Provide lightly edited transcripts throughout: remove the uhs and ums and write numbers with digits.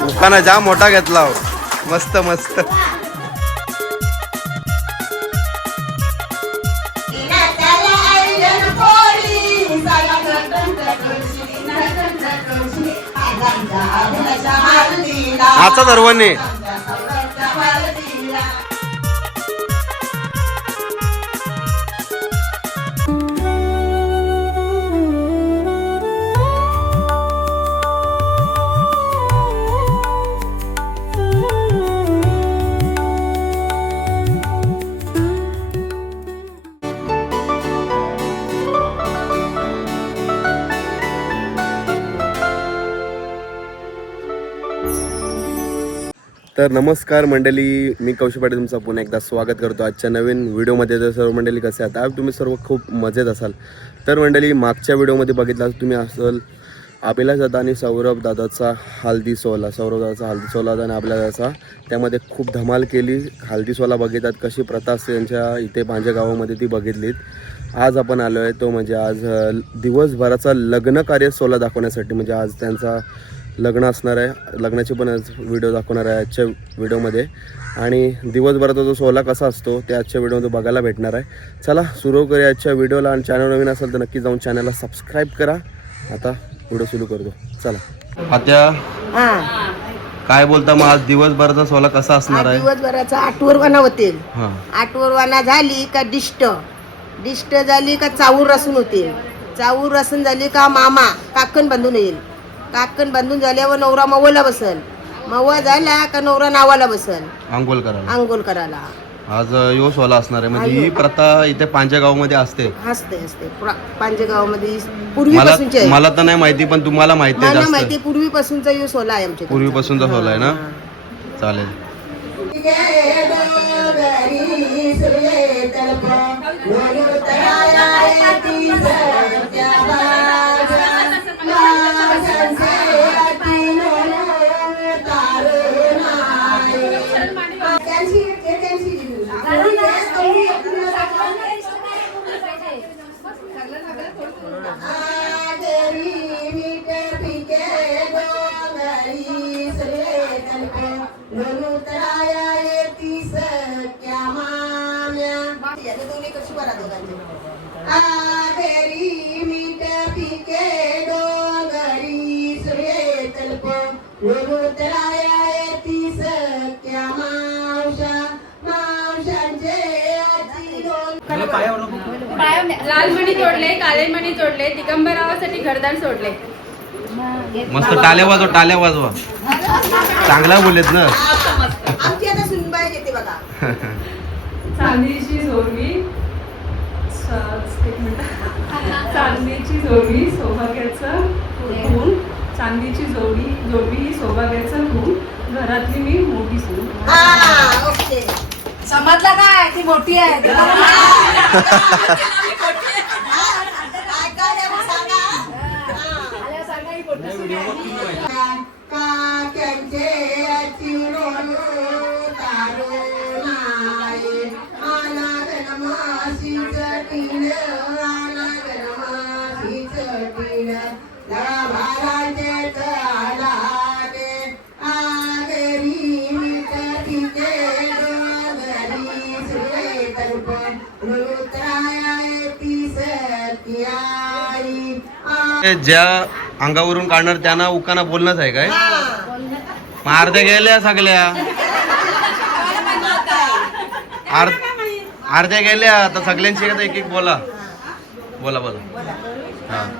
दुकाना जाम मोठा घेतला हो. मस्त मस्त. आचा सर्वांनी तर नमस्कार मंडळी, मी कौशिक पाटील तुमचं पुन्हा एकदा स्वागत करतो आजच्या नवीन व्हिडिओमध्ये. तर सर्व मंडळी कसे आहात? आज तुम्ही सर्व खूप मजेत असाल. तर मंडळी, मागच्या व्हिडिओमध्ये बघितला तुम्ही असेल अभिलाष दादा आणि सौरभ दादाचा हल्दी सोहळा. सौरभ दादाचा हल्दी सोहळा आणि अभिलाष दादाचा त्यामध्ये खूप धमाल केली. हल्दी सोहळा बघितलात कशी प्रथा यांच्या इथे माझ्या गावामध्ये ती बघितलीत. आज आपण आलो आहे तो म्हणजे आज दिवसभराचा लग्न कार्य सोहळा दाखवण्यासाठी. म्हणजे आज त्यांचा लग्न असणार आहे, लग्नाचे पण व्हिडिओ दाखवणार आहे आजच्या व्हिडिओमध्ये. आणि दिवसभराचा जो सोहळा कसा असतो ते आजच्या व्हिडिओमध्ये बघायला भेटणार आहे. चला सुरू करूया आजच्या व्हिडिओला. आणि चॅनल नवीन असेल तर नक्की जाऊन चॅनलला सबस्क्राईब करा. आता व्हिडिओ सुरू करतो, चला. आता काय बोलता मग आज दिवसभराचा सोहळा कसा असणार आहे? दिवसभराचा आठवरवाना होतील. आठवरवाना झाली का डिष्ट झाली का चाऊर रसून होतील. चाऊर रसून झाली का मामा काकण बांधून येईल. काकण बांधून झाल्यावर नवरा मवला बसल. मवा झाला का नवरा नावाला बसल आंघोळ करायला. आज यो सोहळा असणार आहे. म्हणजे ही प्रथा इथे पांच्या गावामध्ये असते. पांजे गावामध्ये पूर्वीपासूनची. मला तर नाही माहिती, पण तुम्हाला माहिती आहे? मला माहिती, पूर्वीपासूनचा यो सोहळा आहे आमच्या. पूर्वीपासूनचा सोहळा आहे ना. चालेल. लाल मणी तोडले, काळे मणी तोडले, दिगंबरावासाठी घरदार सोडले. मस्त टाल्या वाजवा. चांगला बोललेत ना. आमची आता सुनबाई येते बघा. चांदीची जोडवी, चांदीची जोडवी सौभाग्याचं गुण. चांदीची जोडवी ही सौभाग्याचं गुण. घरातली मी मोठी सून. ओके, समजला काय? ती मोठी आहे. ज्या अंगावरून काढणार त्यांना उकाना बोलणंच आहे काय? अर्ध्या गेल्या सगळ्या, अर्ध्या गेल्या आता सगळ्यांची एक एक बोला.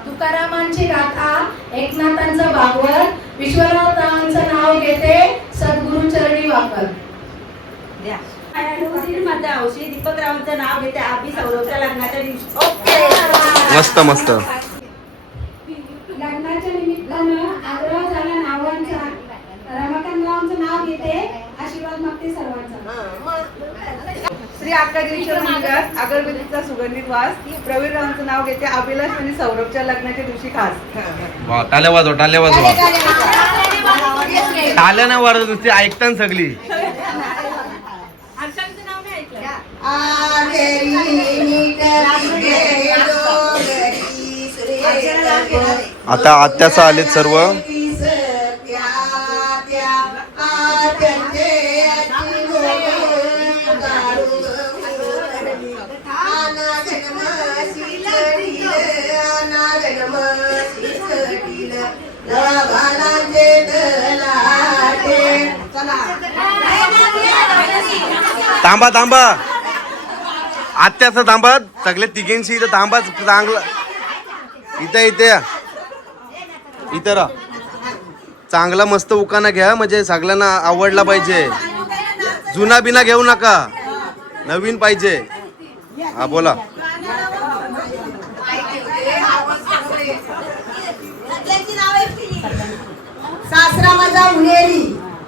तुकारामांची गाथा, एकनाथांचं भागवत, विश्वनाथांचं नाव घेते, सद्गुरु चरणी वापर. दीपकरावांचं नाव घेते. आधी सौरभच्या लग्नाच्या दिवशी. मस्त. लग्नाच्या निमित्तानं आग्रह झाला नावांचा. रमाकांतरावांचं नाव घेते, आशीर्वाद मागते सर्वांचा. श्री आकादेवीच्या मंदिरात अगरबत्तीचा सुगंधित वास. प्रवीणरावांचं नाव घेते. अभिलाष आणि सौरभच्या लग्नाच्या दिवशी खास. टाल्या वाजवा. टाल्या नाही वाजत नुसती ऐकतान सगळी. आता आत्याचं आलेत सर्व. थांबा थांबा आत्याचं थांबा, सगळे तिघींशी इथं थांबा चांगलं. इथे इथे इथं राहा. चांगला मस्त उकाना घ्या म्हणजे सगळ्यांना आवडला पाहिजे. जुना बिना घेऊ नका, नवीन पाहिजे. हा बोला. सासरा माझा उनेरी,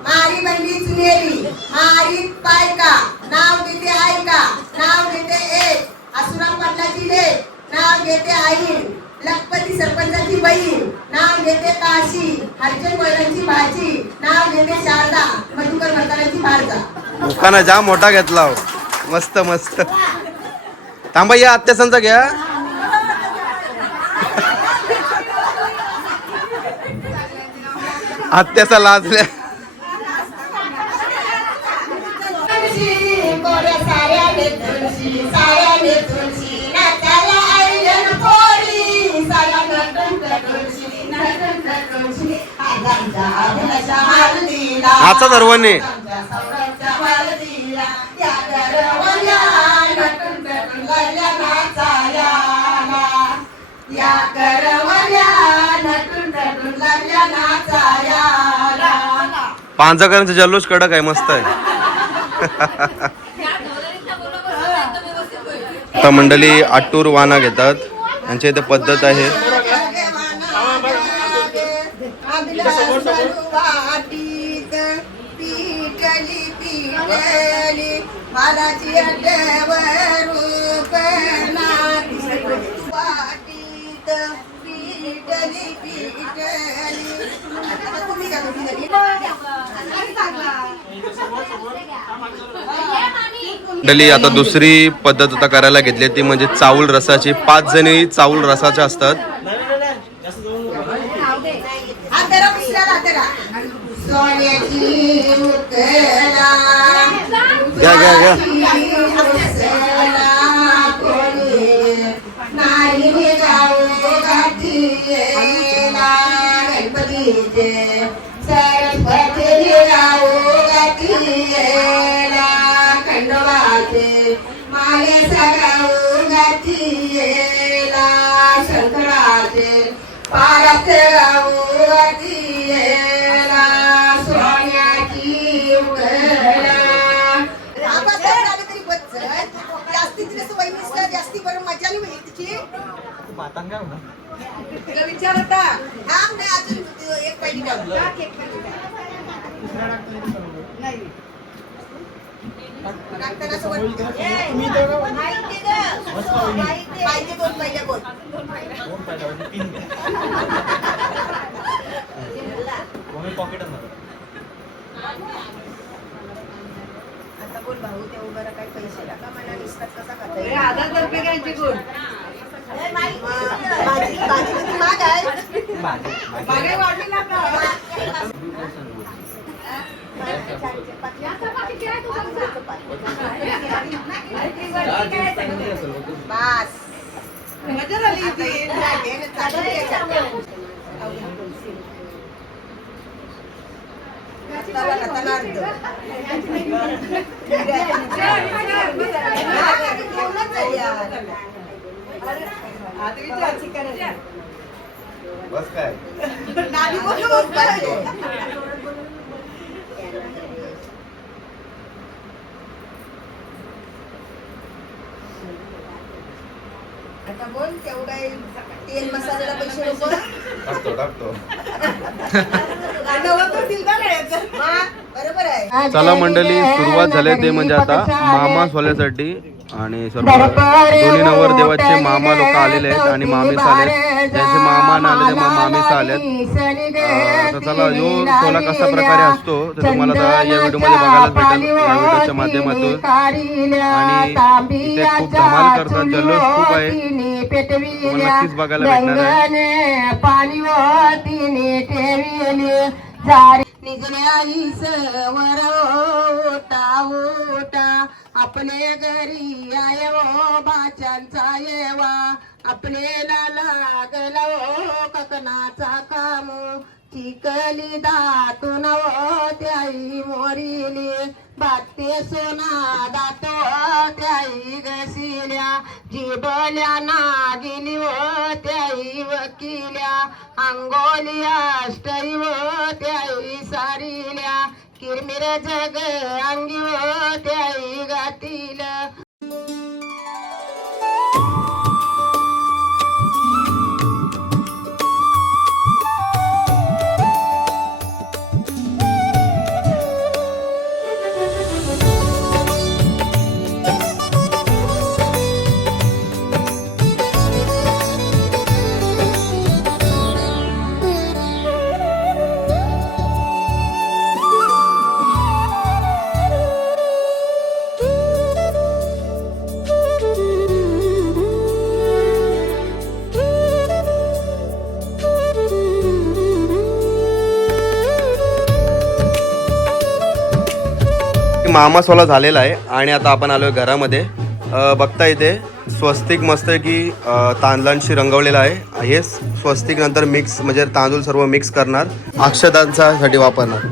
मारी बहिणी चुनेरी, मारी पायका, नाव घेते ऐका, नाव घेते एक, आसुराम पाटलाची लेक, नाव घेते आईन, लखपती सरपंचाची बहीण, नाव घेते काशी, हरचंद बैलांची भाजी, नाव घेते शारदा, मधुकर म्हातारांची भारजा. उकाना जाम मोठा घेतला हो. मस्त मस्त. थांबा या आत्यासांचा घ्या. आत्याचा लाजल्या. नाचा सर्वांनी. पांजकरांचा जल्लोष कडक आहे, मस्त आहे. आता मंडळी आटूर वाना घेतात. यांच्या इथे पद्धत आहे. मंडळी आता दुसरी पद्धत आता करायला घेतली ती म्हणजे चावल रसाची. 5 जणी चावल रसाच्या असतात. घ्या घ्या घ्या. जास्ती बरं मजा नाही होईल तिची. तिला विचार होता. थांब नाही अजून एक पहिली नाही टाकताना सोबत पाहिजे 2 पहिल्या बोल. आता बोल भाऊ ते उभं काही पैसे टाका मला निसतात कसा खाता येईल. 1000 रुपये घ्यायचे गुण. माग आहे मागे वाढली ना बस मजा झाली बस काय आता बोल तेवढा तेल मसाल्याला पैसे नको टाकतो. बरोबर आहे. चला मंडळी सुरुवात झाली ते म्हणजे आता मामा सोल्यासाठी आणि सर्व दोन्ही नवरदेवाचे मामा लोक आलेले आहेत आणि मामीस आले, ज्यांचे मामा नाही आले ते मामीस आलेत. तर चला जो सोला कसा प्रकारे असतो ते तुम्हाला आता या व्हिडिओमध्ये बघायला भेटेल, या व्हिडिओच्या माध्यमातून. आणि इथे खूप धमाल करतात, जल्लोष खूप आहे, तुम्हाला नक्कीच बघायला भेटणार आहे. पाणी निघल्या ईसवर ओटा ओटा आपले घरी आय वो बाच्यांचा येवा आपल्याला लागला ओ ककनाचा काम चिकली दातून त्याई मोरिली बाते सोना दात त्याई घसिल्या जिबल्या नागिनी व त्याई वकिल्या अंगोली अष्टई व त्याई सारिल्या किरमिर जग अंगी व त्याई गातील. मामा सोला झालेला आहे आणि आता आपण आलोय घरामध्ये. बघता इथे स्वस्तिक मस्त की तांदळांशी रंगवलेला आहे. हे स्वस्तिक नंतर मिक्स म्हणजे तांदूळ सर्व मिक्स करणार, अक्षदांसाठी वापरणार.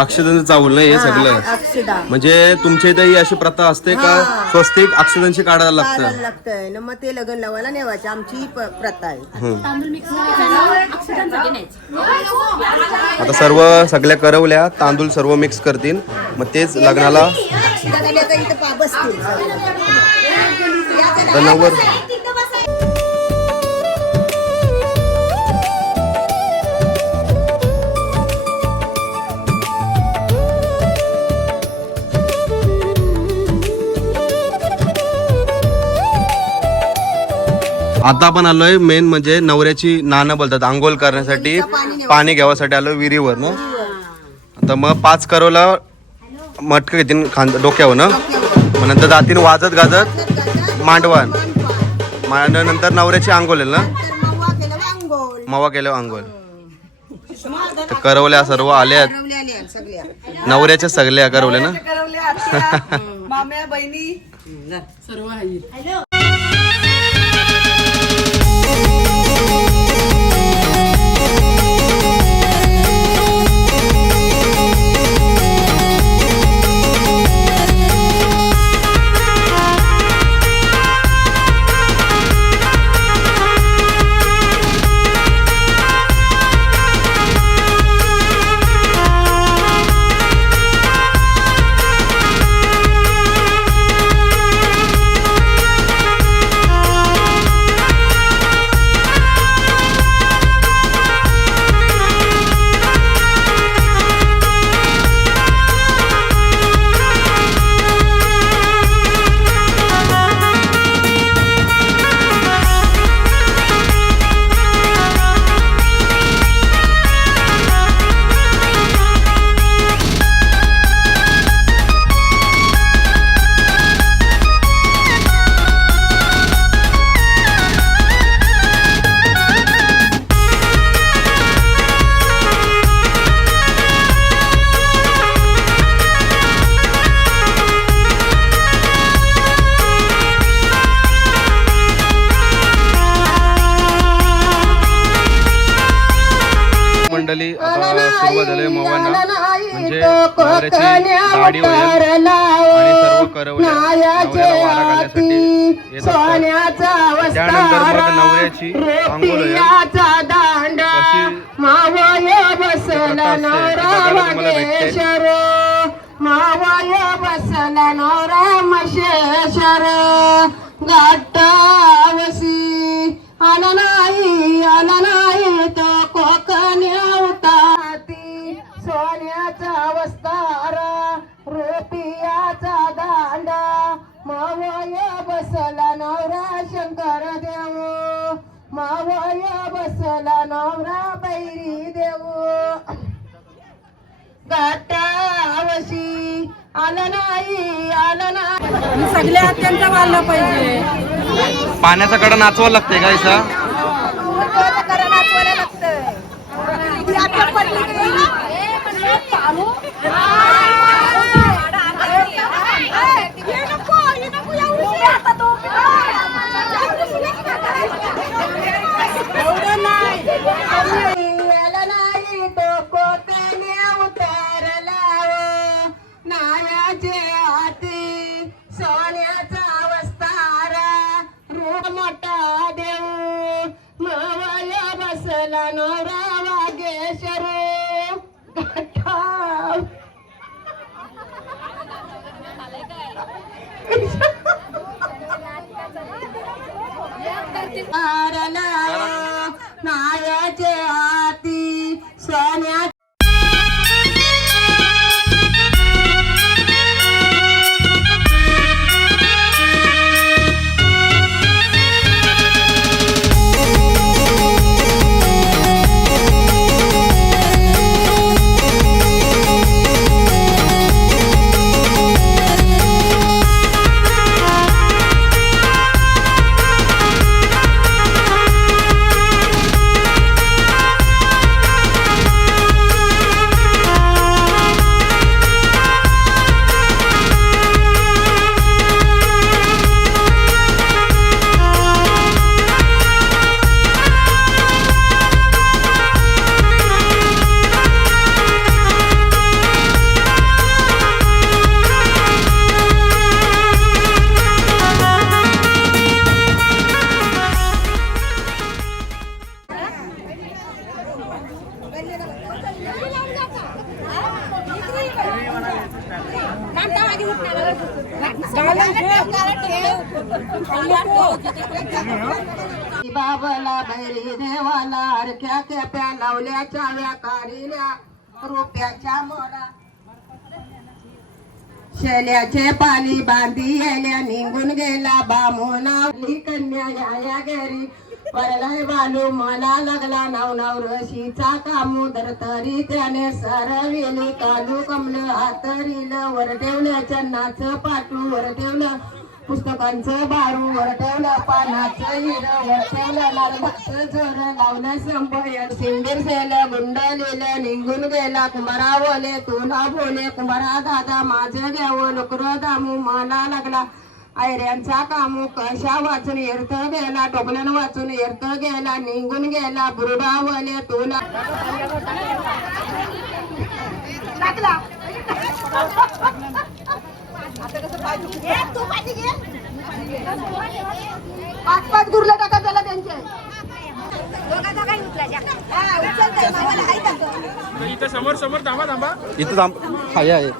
अक्षदांचं चावल नाही हे सगळं अक्षदा म्हणजे तुमच्या इथे ही अशी प्रथा असते का स्वस्तिक अक्षदांशी काढायला लागतं? लागतंय ना मग ते लग्न लावायला नेवायची आमची ही प्रथा आहे. आता सर्व सगळ्या करवल्या तांदूळ सर्व मिक्स करतील, मग तेच लग्नाला इथं बसतील नवर. आता आपण आलोय मेन म्हणजे नवऱ्याची नाणं बोलतात आंघोळ करण्यासाठी पाणी घ्यावासाठी आलोय विहिरीवर ना. आता मग 5 करोला मटक घेतील डोक्यावर ना, मग नंतर जातील वाजत गाजत मांडवान नंतर नवऱ्याची आंघोळ ना, मवा केल्यावर आंघोळ. तर करवल्या सर्व आल्यात, नवऱ्याच्या सगळ्या करवल्या ना, करवल्या आत्या, माम्या बहिणी सर्व आहेत. मंडळी आता सुरुवात झाली मवांना म्हणजे नवऱ्याची दाढी होईल आणि सर्व करवल्या नवऱ्याला वारा घालण्यासाठी येत असतात. त्यानंतर मग नवऱ्याची आंघोळ होईल. अशी प्रथा असते ती बघायला तुम्हाला भेटते. मावय बसला नवरा मशेश्वर गाठावसी आला नाही तो कोकण्या उताती सोन्याचा वस्तारा रुपयाचा दांडा मावय बसला नवरा शंकर देव, मावय बसला नवरा बैरी देव. गाठावशी आलं नाही, आलं नाही. सगळ्या अत्यंत वाढलं पाहिजे. पाण्याचा कडा नाचवा लागते का इसा? नाचवायला लागतं. आला नाही तो कोकणे उतरला नायाचे हाती सोन्याचा वस्तारा रूप मोठा देऊ मवय बसला नवरा वागेश्वर. नायाचे हाती सोन्या. बाबाला बैरी देवाला अडक्या केप्या लावल्याच्या व्याकारील्या रुपयाच्या मोरा. शेल्याचे पाली बांधी येल्या निघून गेला बामुनावली कन्या या घरी परलाय बालू मला लागला नाव नाव रशीचा कामोदर तरी त्याने सरविली कालू कमल हातरील वर ठेवलं चन्नाचं पाटू वर ठेवलं पुस्तकांचं बारू वर ठेवलं पानाचं हिर वर ठेवलं लालबाचं जोर लावलं संपयन सिंदूर सेलं गुंडलेलं निघून गेला कुंभारा बोले तुला बोले कुंभारा दादा माझं घ्यावं लोकर दामू मला लागला ऐऱ्यांचा कामू कशा वाचून एरत गेला टोपल्यान वाचून एरत गेला निघून गेला बुरडा बोले तुला लागला. पाच पाच गुरला टाका त्याला त्यांचे इथं समोर समोर थांबा थांबा. इथं थांब. हाय आहे.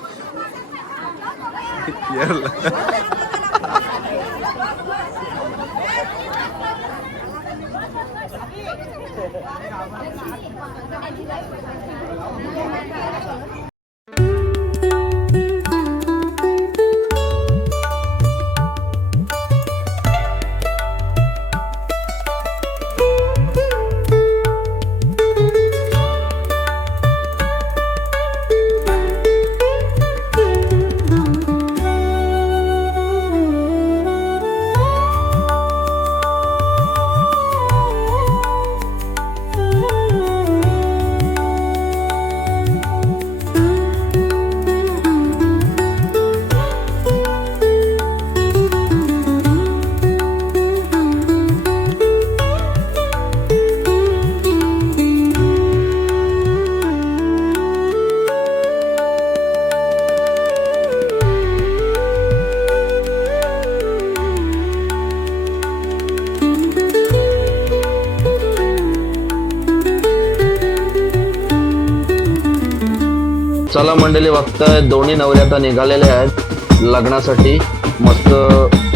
चला मंडळी बघताय दोन्ही नवरे आता निघालेले आहेत लग्नासाठी. मस्त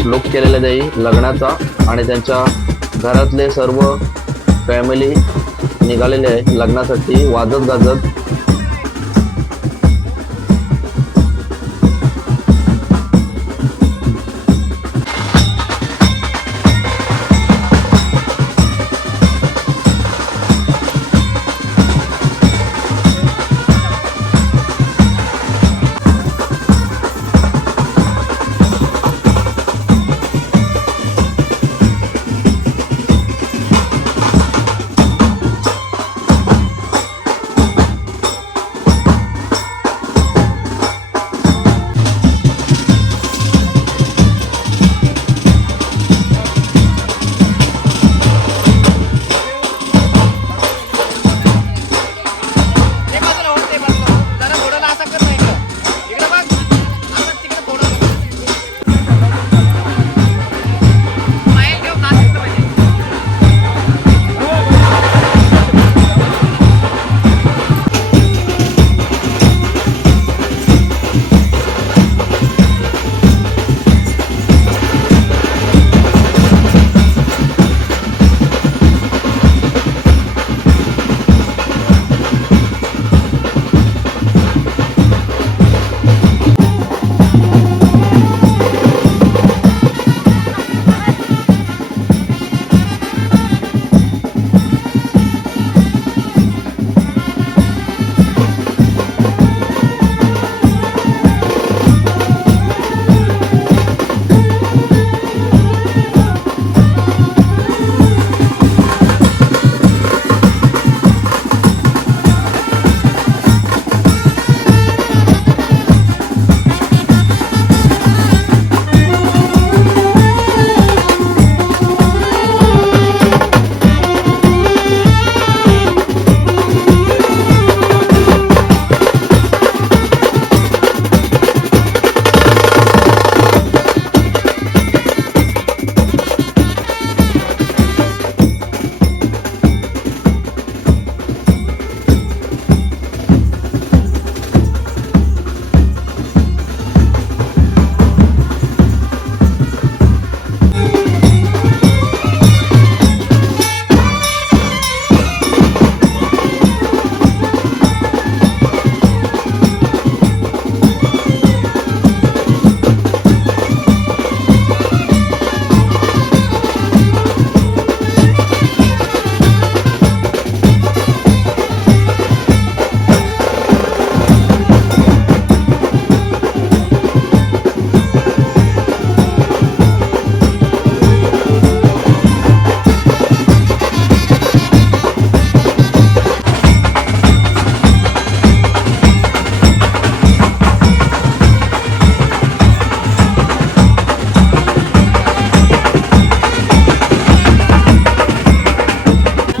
लुक केलेला जाई लग्नाचा आणि त्यांच्या घरातले सर्व फॅमिली निघालेले आहे लग्नासाठी वाजत गाजत.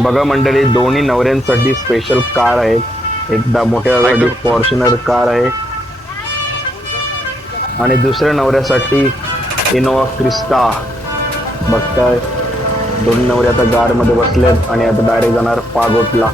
बघा मंडळी, दोन्ही नवऱ्यांसाठी स्पेशल कार आहेत. एकदा मोठ्यासाठी फॉर्च्युनर कार आहे आणि दुसऱ्या नवऱ्यासाठी इनोवा क्रिस्टा. बघताय दोन्ही नवरे आता कारमध्ये बसलेत आणि आता डायरेक्ट जाणार पागोटला.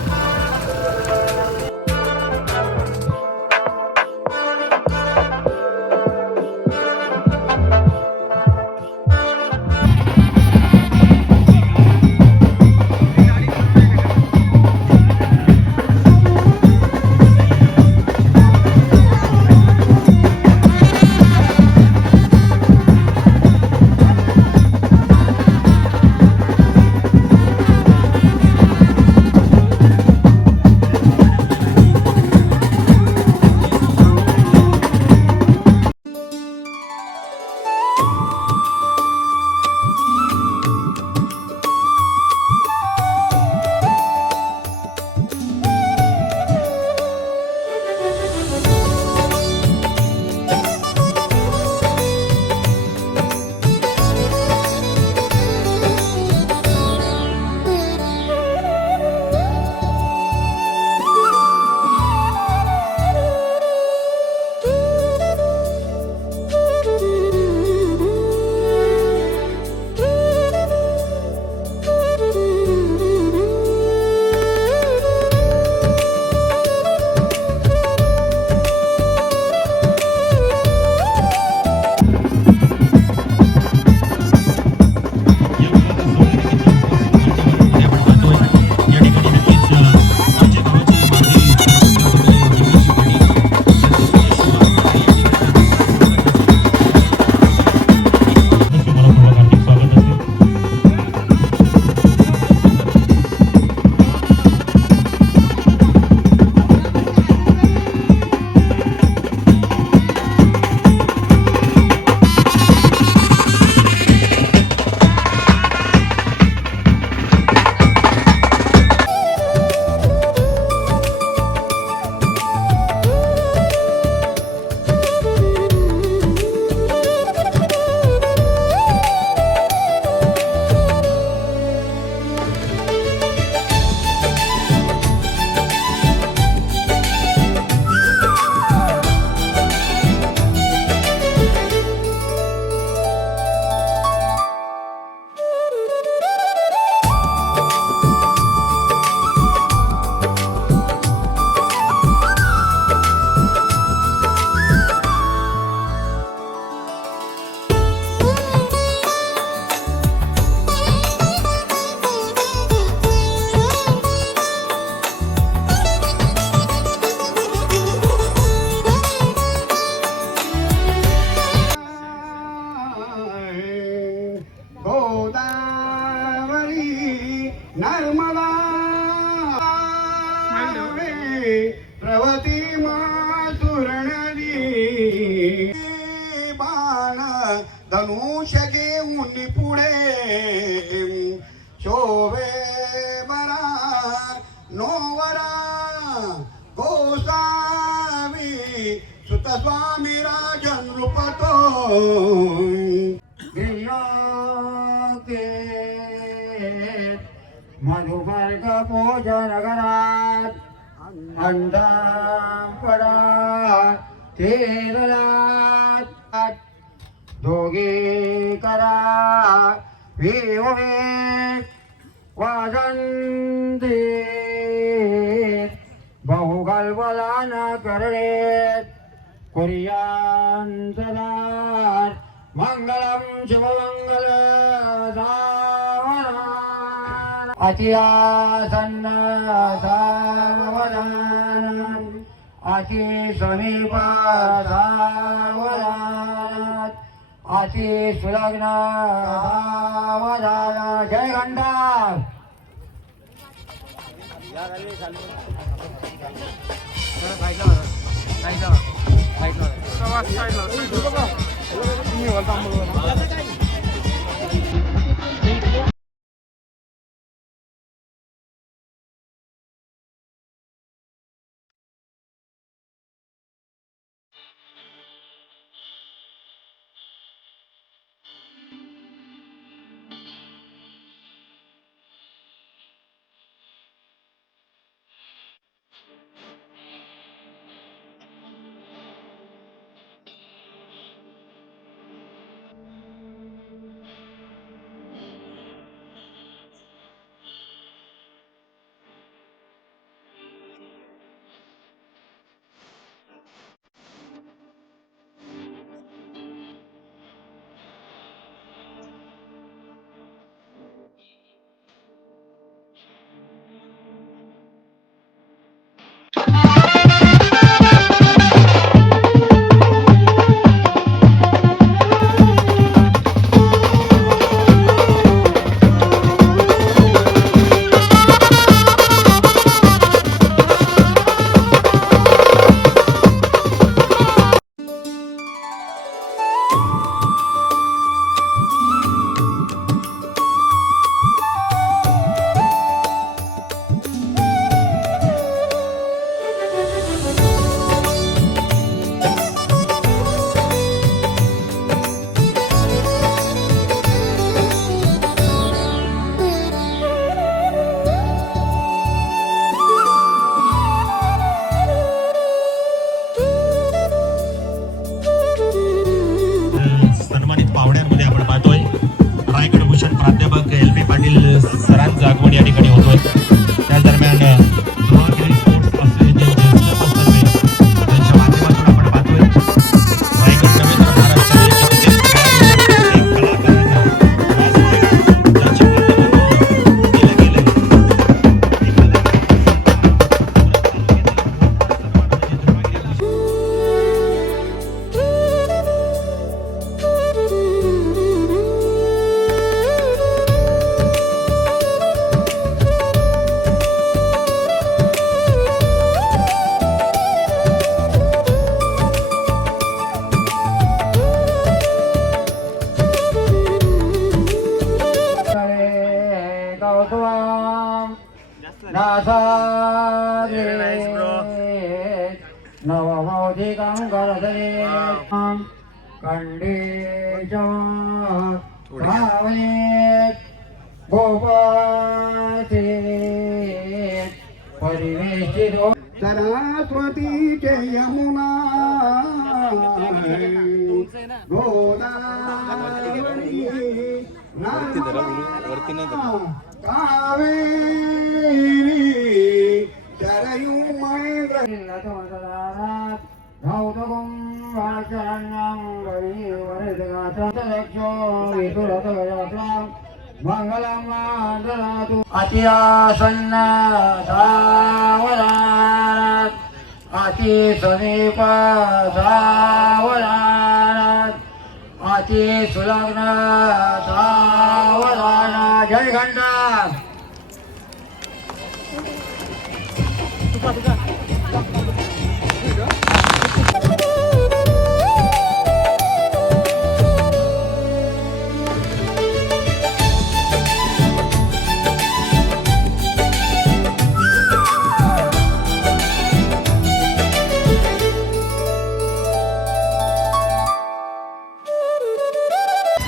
नर्मदा प्रवती मातुर नदी बाण धनुष्य घेऊन पुढे शोभे बरा नोवरा गोसावी सुत स्वामी राजन रूपतो मधुमार्ग भोजन घरात अंधापडा तेरलात दोघे करा विवे वाजंदे बहुगल्वलान करडेत कुर्यांतदार मंगलम शुभमंगल दावरा अतिआसन्न सावधान अति समीप सावधान अति सुलग्न सावधान. जय घंटा. पाटील सरांचा आगमन या ठिकाणी होतोय. त्याच दरम्यान द्रोणगिरी स्पोर्ट्स असोसिएशनचे ज्येष्ठ संस्थापक त्यांच्या माध्यमातून आपण पाहतोय रायगड रवींद्र महाराष्ट्राचे कित्येक कलाकारांना ज्यांच्या माध्यमातून केलं गेलंय. नवमौधिकं करदे कंडे भावनेत गोपाते परिवेशितो सरस्वतीचे यमुना गोदावरी कावेरी सरयू महेंद्र गौतमं वाचरण्यं वरिवर्धगातलक्ष्यो विदुरतगजात्रां मंगलं मादरातु अतिआसन्न सावधानात् अति समीप सावधानात् अति सुलग्न सावधान. जय घंटा.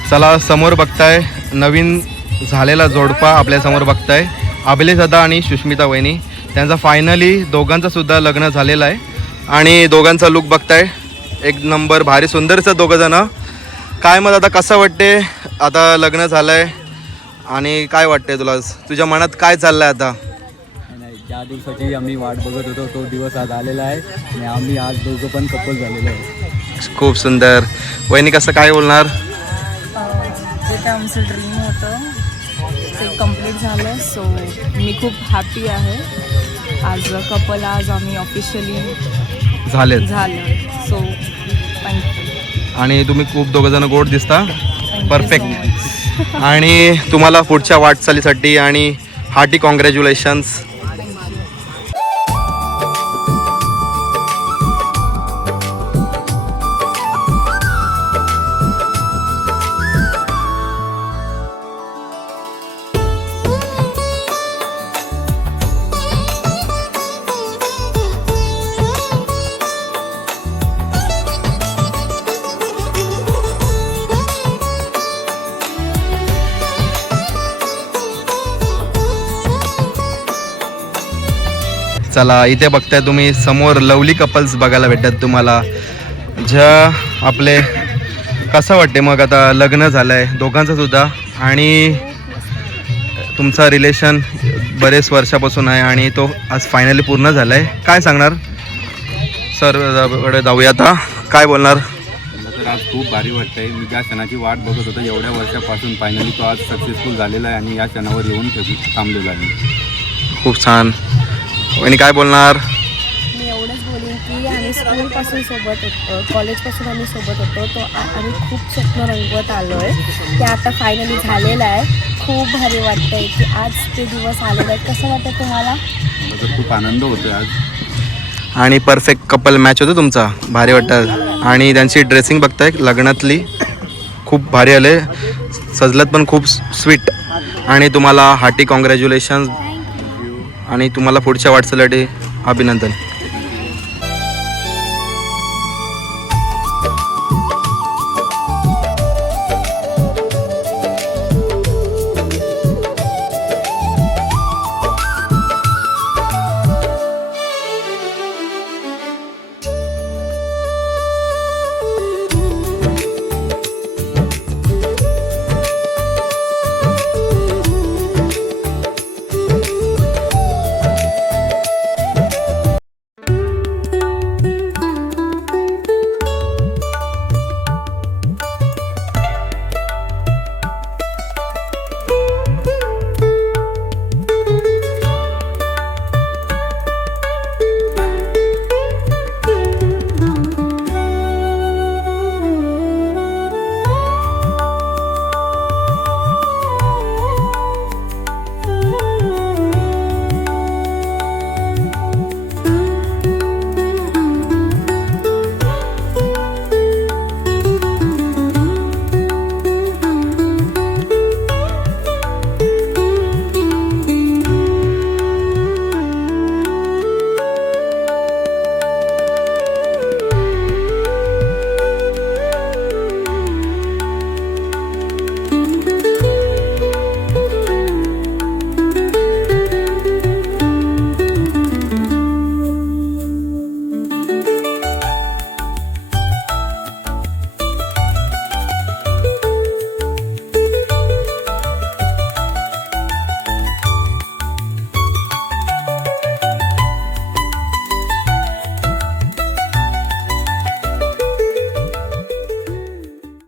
चला समोर बघताय नवीन झालेला जोडपा आपल्या समोर बघताय अभिलेख दादा आणि सुष्मिता वहिनी. त्यांचा फायनली दोघांचं सुद्धा लग्न झालेलं आहे आणि दोघांचा लुक बघताय एक नंबर भारी सुंदरचं दोघं जण. काय मग आता कसं वाटते आता लग्न झालंय आणि काय वाटतंय तुला तुझ्या मनात काय चाललंय आता? नाही ज्या दिवसाची आम्ही वाट बघत होतो तो दिवस आज आलेला आहे आणि आम्ही आज दोघं पण कपल झालेलो आहे. खूप सुंदर. वहिनी कसं काय बोलणार? जे काय आमचं ड्रीम होतं ते कंप्लीट झालं. सो मी खूप हॅपी आहे. आज कपल आज आम्ही ऑफिशियली झालं. So thank you. आणि तुम्ही खूप दोघं जण गोड दिसता. परफेक्ट. आणि तुम्हाला पुढच्या वाटचालीसाठी आणि हार्टी कॉंग्रॅच्युलेशन्स. चला इथे बघताय तुम्ही समोर लवली कपल्स बघायला भेटतात तुम्हाला. ज्या आपले कसं वाटते मग आता लग्न झालं आहे दोघांचं सुद्धा आणि तुमचा रिलेशन बरेच वर्षापासून आहे आणि तो आज फायनली पूर्ण झाला आहे. काय सांगणार सर? जाऊया आता. काय बोलणार? तर आज खूप भारी वाटतंय. मी ज्या क्षणाची वाट बघत होतो एवढ्या वर्षापासून फायनली तो आज सक्सेसफुल झालेला आहे आणि या क्षणावर येऊन थांबलेला आहे. खूप छान. आणि काय बोलणार? मी एवढंच बोलेन की आम्ही स्कूलपासून सोबत होतो, कॉलेजपासून आम्ही सोबत होतो. तो आम्ही खूप स्वप्न रंगवत आलो आहे ते आता फायनली झालेलं आहे. खूप भारी वाटतं आहे की आज ते दिवस आलेले आहेत. कसं वाटतं तुम्हाला? मला तर खूप आनंद होतो आज. आणि परफेक्ट कपल मॅच होतो तुमचा. भारी वाटतं. आणि त्यांची ड्रेसिंग बघताय लग्नातली खूप भारी आले. सजलत पण खूप स्वीट. आणि तुम्हाला हार्टी कॉंग्रॅच्युलेशन्स आणि तुम्हाला पुढच्या वाटचालीसाठी अभिनंदन.